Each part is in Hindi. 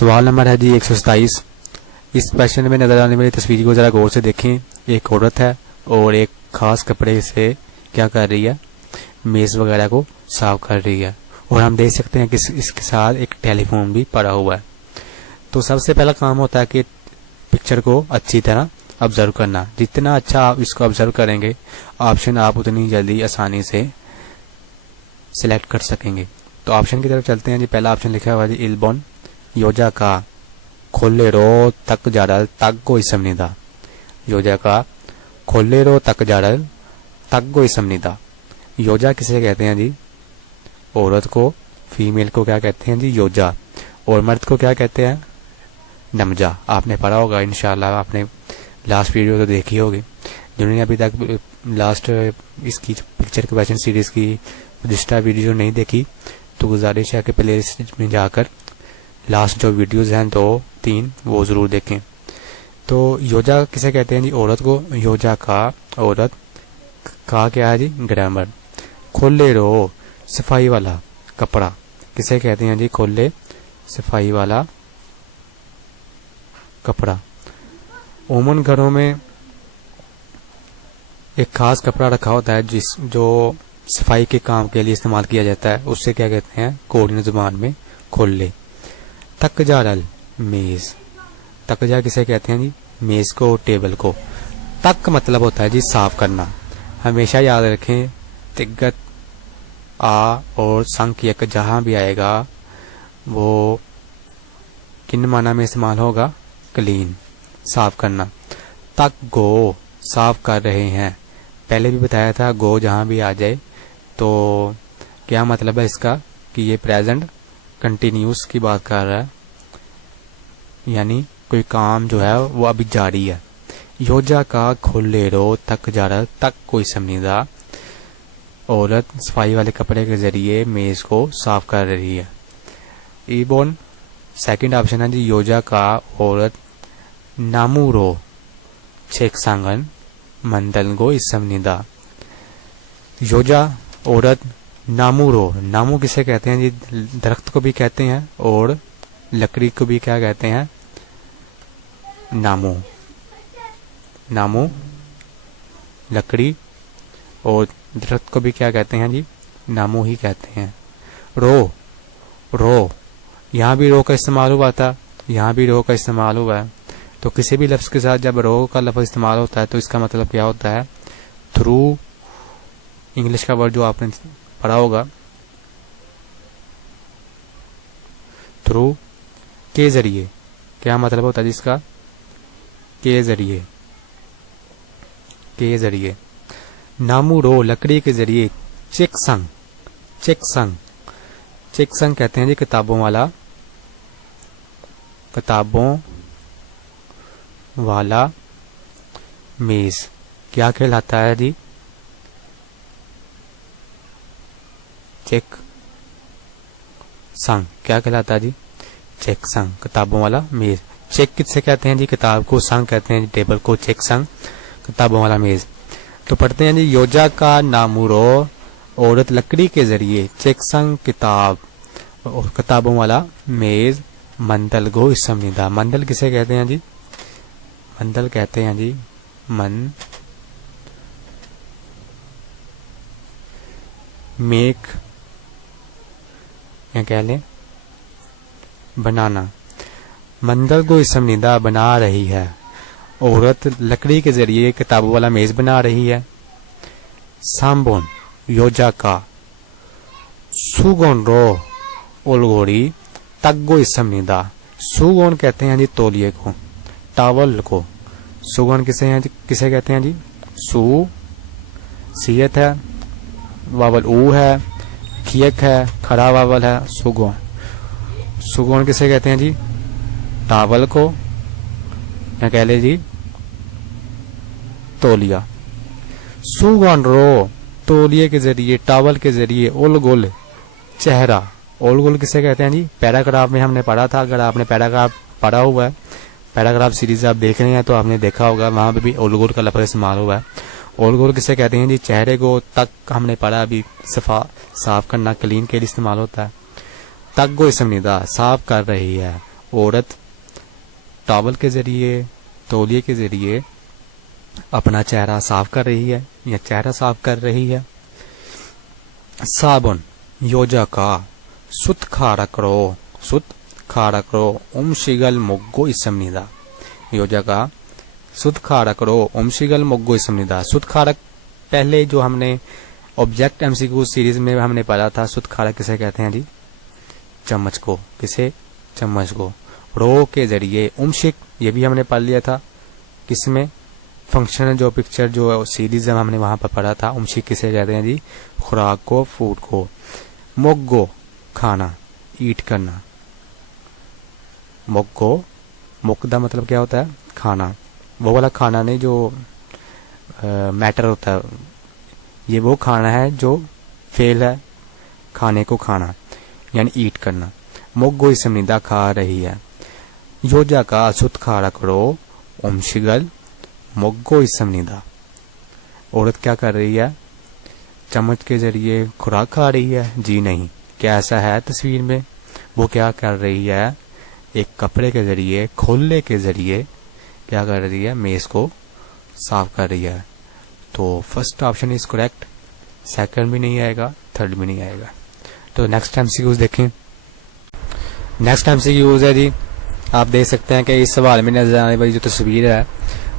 सवाल नंबर है जी 127। इस क्वेश्चन में नजर आने वाली तस्वीर को जरा गौर से देखें। एक औरत है और एक खास कपड़े से क्या कर रही है, मेज वगैरह को साफ कर रही है, और हम देख सकते हैं कि इसके साथ एक टेलीफोन भी पड़ा हुआ है। तो सबसे पहला काम होता है कि पिक्चर को अच्छी तरह ऑब्जर्व करना। जितना अच्छा आप इसको ऑब्जर्व करेंगे, ऑप्शन आप उतनी जल्दी आसानी से सिलेक्ट कर सकेंगे। तो ऑप्शन की तरफ चलते हैं जी। पहला ऑप्शन लिखा हुआ है जी इल्बोन योजा का खोले रो तक जारल तक गो समनिदा। योजा का खोले रो तक जारल तक गो समनिदा। योजा किसे कहते हैं जी? औरत को, फीमेल को क्या कहते हैं जी? योजा। और मर्द को क्या कहते हैं? नमजा। आपने पढ़ा होगा इंशाल्लाह, आपने लास्ट वीडियो तो देखी होगी। जिन्होंने अभी तक लास्ट इसकी पिक्चर क्वेश्चन सीरीज की रजिस्ट्रा वीडियो नहीं देखी तो गुजारिश है कि प्ले लिस्ट में जाकर लास्ट जो वीडियोस हैं 2-3 वो जरूर देखें। तो योजा किसे कहते हैं जी? औरत को। योजा का औरत का क्या है जी? ग्रामर। खोले रो सफाई वाला कपड़ा किसे कहते हैं जी? खोले सफाई वाला कपड़ा। ओमन घरों में एक खास कपड़ा रखा होता है जो सफाई के काम के लिए इस्तेमाल किया जाता है, उससे क्या कहते हैं कोरियन जुबान में? खोले। तकजारल मेज। तकजा किसे कहते हैं जी? मेज को, टेबल को। तक मतलब होता है जी साफ करना। हमेशा याद रखें तिगत आ और संख्यक जहां भी आएगा वो किन माना में इस्तेमाल होगा? क्लीन, साफ करना। तक गो साफ कर रहे हैं। पहले भी बताया था गो जहां भी आ जाए तो क्या मतलब है इसका कि ये प्रेजेंट कंटिन्यूस की बात कर रहा है, यानी कोई काम जो है वो अभी जारी है। योजा का खोले रो तक जा रहा तक कोई समझदा। औरत सफाई वाले कपड़े के जरिए मेज को साफ कर रही है। ईबोन सेकंड ऑप्शन है जी। योजा का औरत नामुरो छेक सांगन मंदलगो इसमनिदा। योजा औरत नामुरो। नामू किसे कहते हैं जी? दरख्त को भी कहते हैं और लकड़ी को भी क्या कहते हैं? नामू। नामू लकड़ी और दरख्त को भी क्या कहते हैं जी? नामू ही कहते हैं। रो रो, यहाँ भी रो का इस्तेमाल हुआ था, यहाँ भी रो का इस्तेमाल हुआ है। तो किसी भी लफ्ज के साथ जब रो का लफ्ज इस्तेमाल होता है तो इसका मतलब क्या होता है? थ्रू। इंग्लिश का वर्ड जो आपने पढ़ा होगा थ्रू के जरिए, क्या मतलब होता है जिसका? के जरिए, के जरिए। नामू रो लकड़ी के जरिए। चेकसंग, चेकसंग, चेकसंग कहते हैं जी किताबों वाला, किताबों वाला मेज क्या कहलाता है जी? चेक संग क्या कहलाता है जी? चेक संग, किताबों वाला मेज। चेक किससे कहते हैं जी? किताब को। संग कहते हैं जी टेबल को। चेक संग किताबों वाला मेज। तो पढ़ते हैं जी। योजा का नामुरो औरत लकड़ी के जरिए, चेक संग किताब और किताबों वाला मेज, मंदल गो समनिदा। मंदल किसे कहते हैं जी? मंदल कहते हैं जी मेक या कह लें बनाना। मंदल को समनिदा बना रही है। औरत लकड़ी के जरिए किताबों वाला मेज बना रही है। सांबोन योजा का सुगोन रो ओलगोड़ी तग्गो समनिदा। सुगोन कहते हैं जी तौलिए को, टावल को। सुगोन किसे कहते हैं जी? सू सीयत है, वावल ऊ है, खियक है, खड़ा वावल है, सुगोन। सुगोन किसे कहते हैं जी? टावल को या कह ले जी तौलिया। सुगोन रो तौलिए के जरिए, टावल के जरिए, ओल गोल चेहरा। ओल गोल किसे कहते हैं जी? पैराग्राफ में हमने पढ़ा था। अगर आपने पैराग्राफ पढ़ा हुआ है, पैराग्राफ सीरीज आप देख रहे हैं तो आपने देखा होगा, वहां पे भी ओल गोल का लफ्ज इस्तेमाल हुआ है। ओल गोल किसे कहते हैं जी? चेहरे को। तक हमने पढ़ा अभी, साफ करना, क्लीन के लिए इस्तेमाल होता है। तक गो समनिदा साफ कर रही है। औरत टॉवल के ज़रिए, तौलिए के ज़रिए अपना चेहरा साफ कर रही है या चेहरा साफ कर रही है। साबुन योजका सुत खारकरो उमशिगल मोग्गो इसमनिदा। योजका सुत खारकरो उमशिगल मोग्गो इसमनिदा। सुत खारक पहले जो हमने ऑब्जेक्ट एमसीक्यू सीरीज में हमने पढ़ा था। सुत खारक किसे कहते हैं जी? चम्मच को। किसे? चम्मच को। रो के जरिए उमशिक, ये भी हमने पढ़ लिया था। किसमें? फंक्शनल जो पिक्चर जो सीरीज में हमने वहां पर पढ़ा था। उमशिक किसे कहते हैं जी? खुराक को, फूड को। मोग्गो खाना, ईट करना। मोग्गो, मोक्दा मतलब क्या होता है? खाना। वो वाला खाना नहीं जो मैटर होता है, ये वो खाना है जो फेल है, खाने को खाना यानी ईट करना। मोग्गो इसमनिदा खा रही है। योजा का सुत खारा करो उमशिगल मोग्गो इसमनिदा। औरत क्या कर रही है? चम्मच के जरिए खुराक खा रही है? जी नहीं। क्या ऐसा है तस्वीर में? वो क्या कर रही है? एक कपड़े के जरिए, खोलने के जरिए क्या कर रही है? मेज को साफ कर रही है। तो first option is correct. Second भी नहीं आएगा, थर्ड भी नहीं आएगा। तो नेक्स्ट एमसीक्यूज देखें। नेक्स्ट एमसीक्यूज है जी, आप देख सकते हैं कि इस सवाल में नजर आने वाली जो तस्वीर है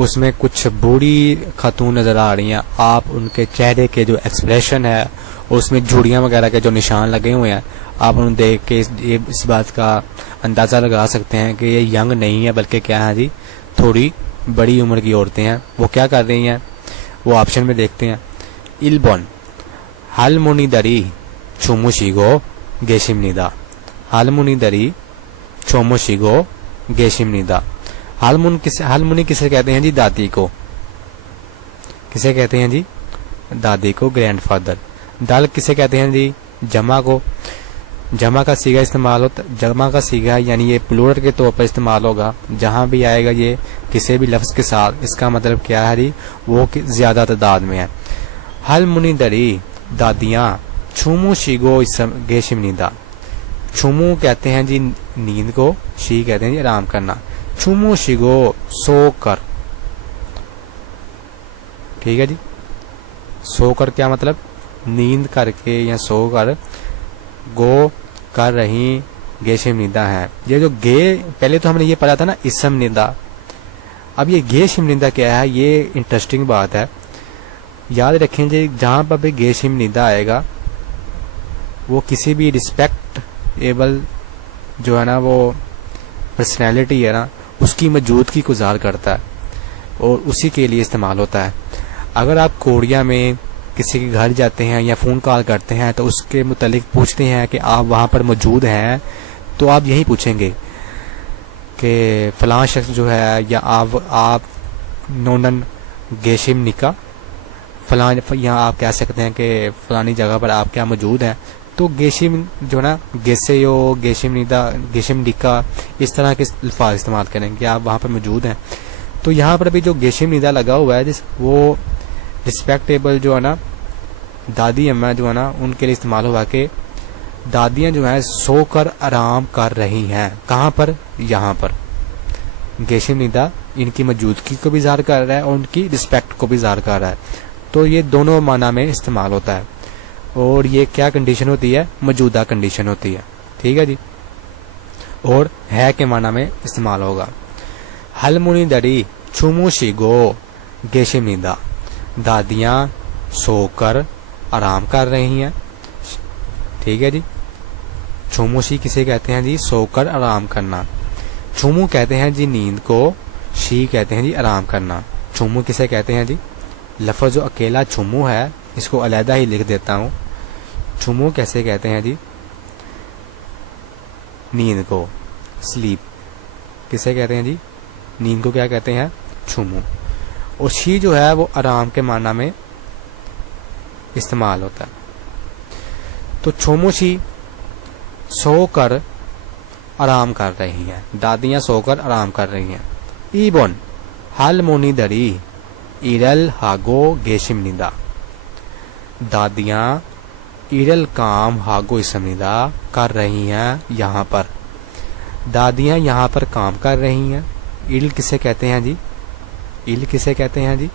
उसमें कुछ बूढ़ी खातून नजर आ रही हैं। आप उनके चेहरे के जो एक्सप्रेशन है उसमें झुर्रियां वगैरह के जो निशान लगे हुए हैं, आप उन्हें देख के इस बात का अंदाजा लगा सकते हैं कि ये यंग नहीं है बल्कि क्या है जी, थोड़ी बड़ी उम्र की औरतें हैं। वो क्या कर रही हैं वो ऑप्शन में देखते हैं। इल्बन हालमुनी दरी चुमुशिगो गेशिमनिदा। हालमुनी दरी चोमोशिगो गेशिमनिदा। हालमुनी किसे कहते हैं जी? दादी को। किसे कहते हैं जी? दादी को, ग्रैंडफादर। दाल किसे कहते हैं जी? जमा को। जमा का सीगा इस्तेमाल होता, जमा का सीगा यानी ये प्लूरल के तौर पर इस्तेमाल होगा। जहां भी आएगा ये किसी भी लफ्ज के साथ, इसका मतलब क्या है जी? वो ज्यादा तादाद में है। हालमुनी दरी दादियां छुमू शिगो गेशिमनिदा। छुमू कहते हैं जी नींद को, शी कहते हैं जी आराम करना। छुमू शिगो सो कर। ठीक है जी। सो कर क्या मतलब? नींद करके या सो कर। गो कर रही गेशिमनिदा है। ये जो गे पहले तो हमने ये पढ़ा था ना इसमनिदा, अब ये गेशिमनिदा क्या है? ये इंटरेस्टिंग बात है, याद रखें जी। जहां पर भी गेशिमनिदा आएगा वो किसी भी रिस्पेक्टेबल जो है ना वो पर्सनैलिटी है ना उसकी मौजूदगी को ज़ाहिर करता है और उसी के लिए इस्तेमाल होता है। अगर आप कोरिया में किसी के घर जाते हैं या फ़ोन कॉल करते हैं तो उसके मुतालिक पूछते हैं कि आप वहाँ पर मौजूद हैं, तो आप यही पूछेंगे कि फ़लाँ शख्स जो है या आप नोनन गेशिमनिका फलां, या आप कह सकते हैं कि फ़लानी जगह पर आप क्या मौजूद हैं। तो गेशिम जो ना गेसेयो, गेशिमनिदा, गेशिमनिका इस तरह के अल्फाज इस्तेमाल करेंगे कि आप वहाँ पर मौजूद हैं। तो यहाँ पर भी जो गेशिमनिदा लगा हुआ है वो रिस्पेक्टेबल जो है ना दादी अम्मा जो है ना उनके लिए इस्तेमाल हुआ कि दादियाँ जो हैं सोकर आराम कर रही हैं। कहाँ पर? यहाँ पर। गेशिमनिदा इनकी मौजूदगी को भी ज़ाहिर कर रहा है और उनकी रिस्पेक्ट को भी ज़ाहिर कर रहा है। तो ये दोनों माना में इस्तेमाल होता है और ये क्या कंडीशन होती है? मौजूदा कंडीशन होती है। ठीक है जी। और है के माना में इस्तेमाल होगा। हलमुनी दरी छुमुशिगो गेशिमनिदा। दादियाँ सोकर आराम कर रही हैं। ठीक है जी। छुमुशी किसे कहते हैं जी? सोकर आराम करना। छुमू कहते हैं जी नींद को, शी कहते हैं जी आराम करना। छुमू किसे कहते हैं जी? लफ्ज़ जो अकेला छुमू है इसको अलहदा ही लिख देता हूँ। छुमू कैसे कहते हैं जी? नींद को, स्लीप किसे कहते हैं जी? नींद को क्या कहते हैं? छुमू। और शी जो है वो आराम के माना में इस्तेमाल होता है। तो छुमुशी सोकर आराम कर रही हैं। दादियां सोकर आराम कर रही हैं। ईबन हालमोनी दरी इरल हागो गेशिमनिदा। दादियां इरल काम हागो इसमनिदा कर रही हैं यहाँ पर। दादियाँ यहाँ पर काम कर रही हैं। इल किसे कहते हैं जी? इल किसे कहते हैं जी?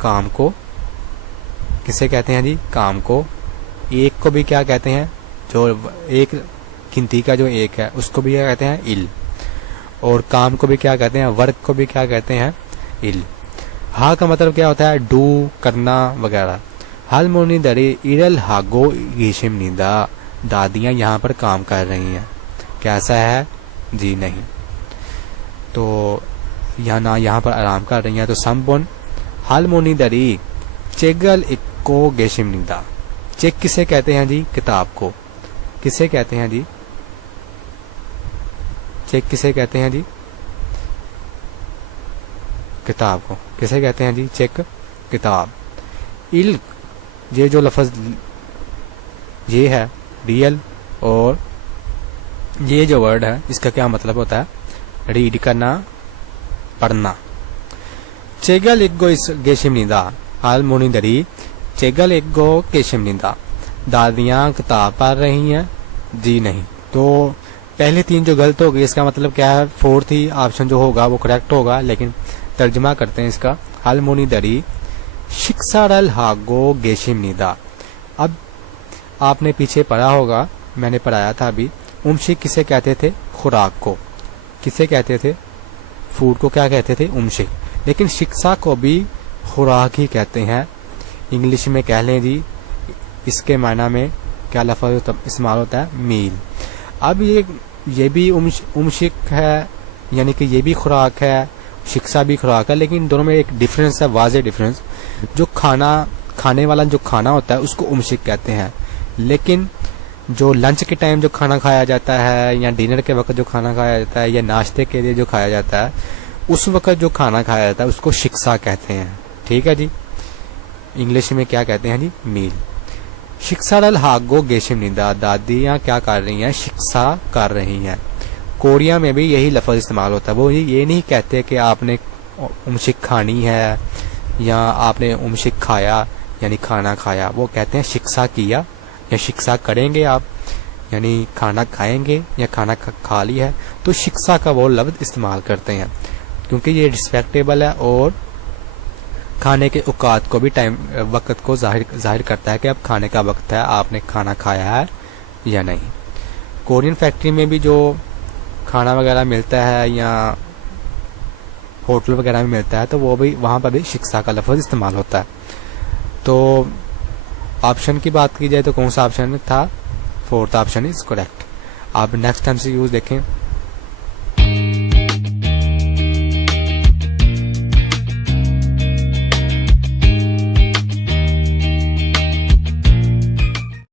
काम को। किसे कहते हैं जी? काम को। एक को भी क्या कहते हैं? जो एक गिनती का जो एक है उसको भी क्या कहते हैं? इल। और काम को भी क्या कहते हैं? वर्क को भी क्या कहते हैं? इल। हा का मतलब क्या होता है? डू, करना वगैरह। हाल मोनी दरे इरल हागो गेशिम नींदा, दादियाँ यहाँ पर काम कर रही हैं। कैसा है जी? नहीं। तो यहाँ पर आराम कर रही हैं। तो संबोन हाल मोनी दरी चेगल इक्को गेशिम नींदा। चेक किसे कहते हैं जी? किताब को। किसे कहते हैं जी? चेक किसे कहते हैं जी? किताब को। किसे कहते हैं जी? चेक, किताब। इल, ये जो लफ्ज ये है रियल, और ये जो वर्ड है इसका क्या मतलब होता है? रीड करना, पढ़ना। चेगल इग्गो इस गेशिम नींदा हाल मोनी दरी चेगल इग्गो गेशिम नींदा, दादियाँ किताब पढ़ रही हैं जी नहीं। तो पहले तीन जो गलत हो गई, इसका मतलब क्या है? फोर्थ ही ऑप्शन जो होगा वो करेक्ट होगा। लेकिन तर्जमा करते हैं इसका। हाल मोनी दरी शिक्सारल हागो गेशिम नीदा। अब आपने पीछे पढ़ा होगा, मैंने पढ़ाया था अभी, उमशिक किसे कहते थे? खुराक को। किसे कहते थे? फूड को क्या कहते थे? उमशिक। लेकिन शिक्षा को भी खुराक ही कहते हैं। इंग्लिश में कह लें जी, इसके मायना में क्या लफ्ज़ इस्तेमाल होता है? मील। अब ये भी उमशिक है, यानी कि ये भी खुराक है, शिक्षा भी खुराक है, लेकिन दोनों में एक डिफरेंस है, वाज़ेह डिफरेंस। जो खाने वाला जो खाना होता है उसको उमशिक कहते हैं, लेकिन जो लंच के टाइम जो खाना खाया जाता है, या डिनर के वक्त जो खाना खाया जाता है, या नाश्ते के लिए जो खाया जाता है, उस वक्त जो खाना खाया जाता है उसको शिक्षा कहते हैं। ठीक है जी। इंग्लिश में क्या कहते हैं जी? मील। शिक्षा डल हागो गेशिम नींदा, दादियाँ क्या कर रही हैं? शिक्षा कर रही हैं। कोरिया में भी यही लफ्ज़ इस्तेमाल होता है। वो ये नहीं कहते कि आपने उमशिक खानी है या आपने उमशिक खाया यानी खाना खाया। वो कहते हैं शिक्षा किया या शिक्षा करेंगे आप, यानी खाना खाएंगे या खाना खा लिया है, तो शिक्षा का वो लफ्ज़ इस्तेमाल करते हैं, क्योंकि ये रिस्पेक्टेबल है और खाने के औकात को भी वक्त को जाहिर करता है कि अब खाने का वक्त है, आपने खाना खाया है या नहीं। कोरियन फैक्ट्री में भी जो खाना वगैरह मिलता है या होटल वगैरह में मिलता है, तो वो भी वहाँ पर भी शिक्षा का लफ्ज़ इस्तेमाल होता है। तो ऑप्शन की बात की जाए तो कौन सा ऑप्शन था? Fourth option is correct. आप नेक्स्ट टाइम से यूज़ देखें।